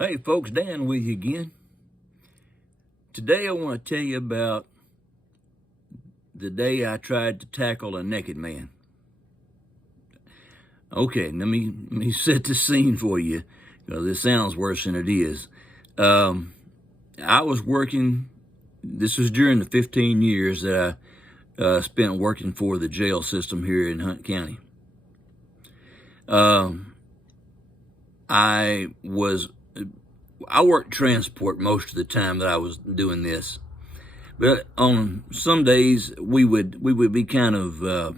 Hey folks, Dan with you again. Today I want to tell you about the day I tried to tackle a naked man. Okay, let me set the scene for you, because this sounds worse than it is. I was working, this was during the 15 years that I spent working for the jail system here in Hunt County. I worked transport most of the time that I was doing this, but on some days we would be kind of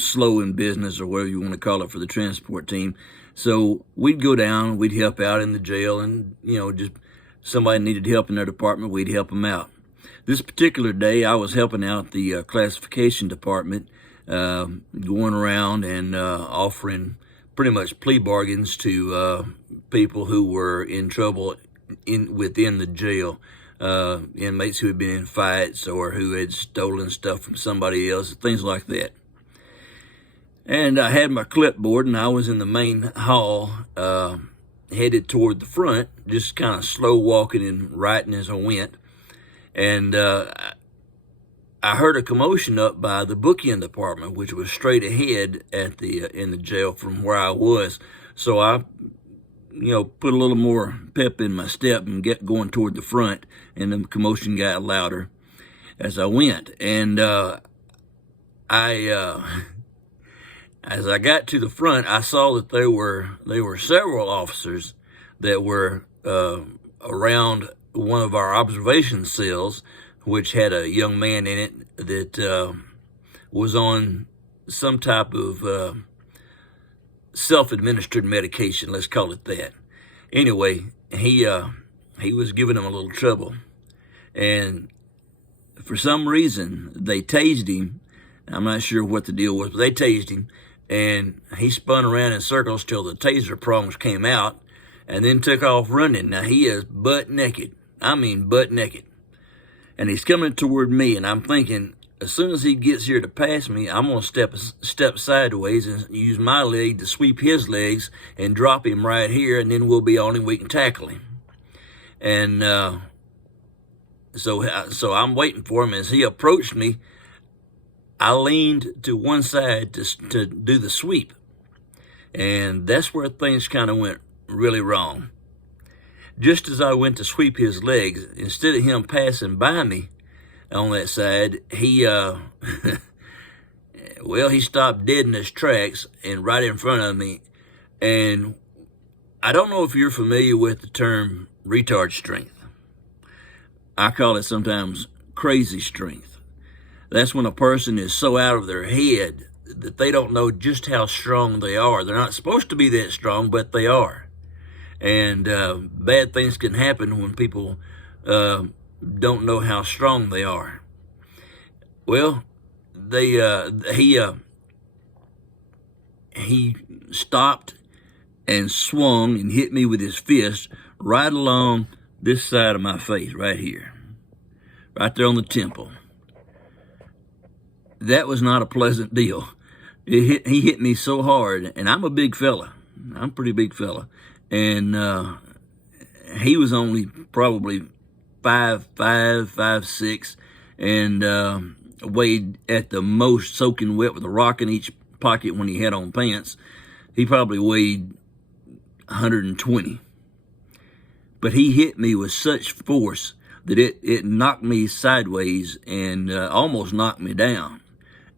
slow in business, or whatever you want to call it, for the transport team. So we'd go down, we'd help out in the jail, and just somebody needed help in their department, we'd help them out. This particular day, I was helping out the classification department, going around and offering pretty much plea bargains to people who were in trouble within the jail, inmates who had been in fights or who had stolen stuff from somebody else, things like that. And I had my clipboard, and I was in the main hall, headed toward the front, just kind of slow walking and writing as I went. And I heard a commotion up by the bookend department, which was straight ahead at in the jail from where I was. So I, put a little more pep in my step and get going toward the front, and the commotion got louder as I went. And as I got to the front, I saw that there were several officers that were around one of our observation cells, which had a young man in it that was on some type of self-administered medication, let's call it that. Anyway, he was giving him a little trouble, and for some reason they tased him. I'm not sure what the deal was, but they tased him, and he spun around in circles till the taser prongs came out, and then took off running. Now he is butt naked. I mean butt naked. And he's coming toward me, and I'm thinking, as soon as he gets here to pass me, I'm going to step sideways and use my leg to sweep his legs and drop him right here, and then we'll be on him, we can tackle him. And so I'm waiting for him. As he approached me, I leaned to one side to do the sweep. And that's where things kind of went really wrong. Just as I went to sweep his legs, instead of him passing by me on that side, he stopped dead in his tracks and right in front of me. And I don't know if you're familiar with the term retard strength. I call it sometimes crazy strength. That's when a person is so out of their head that they don't know just how strong they are. They're not supposed to be that strong, but they are. And bad things can happen when people don't know how strong they are. Well, he stopped and swung and hit me with his fist right along this side of my face, right here, right there on the temple. That was not a pleasant deal. He hit me so hard, and I'm a big fella. I'm a pretty big fella. And he was only probably 5'5", 5'6", and weighed at the most, soaking wet with a rock in each pocket when he had on pants. He probably weighed 120. But he hit me with such force that it knocked me sideways and almost knocked me down.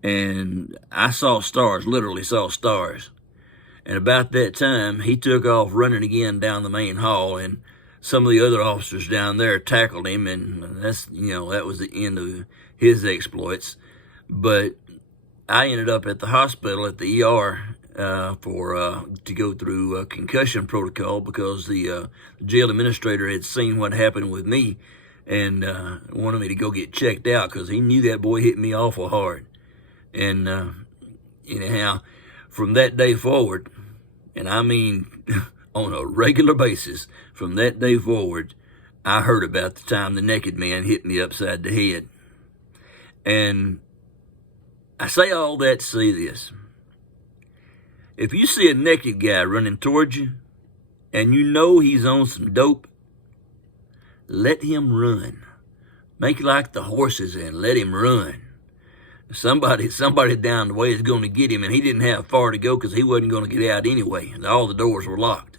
And I saw stars, literally saw stars. And about that time, he took off running again down the main hall, and some of the other officers down there tackled him, and that was the end of his exploits. But I ended up at the hospital at the ER to go through a concussion protocol, because the jail administrator had seen what happened with me and wanted me to go get checked out, because he knew that boy hit me awful hard. And anyhow, from that day forward, and I mean on a regular basis, from that day forward, I heard about the time the naked man hit me upside the head. And I say all that to say this. If you see a naked guy running towards you and you know he's on some dope, let him run. Make like the horses and let him run. Somebody down the way is going to get him, and he didn't have far to go because he wasn't going to get out anyway. All the doors were locked.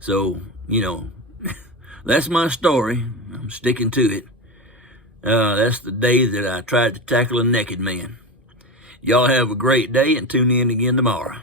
So, that's my story. I'm sticking to it. That's the day that I tried to tackle a naked man. Y'all have a great day and tune in again tomorrow.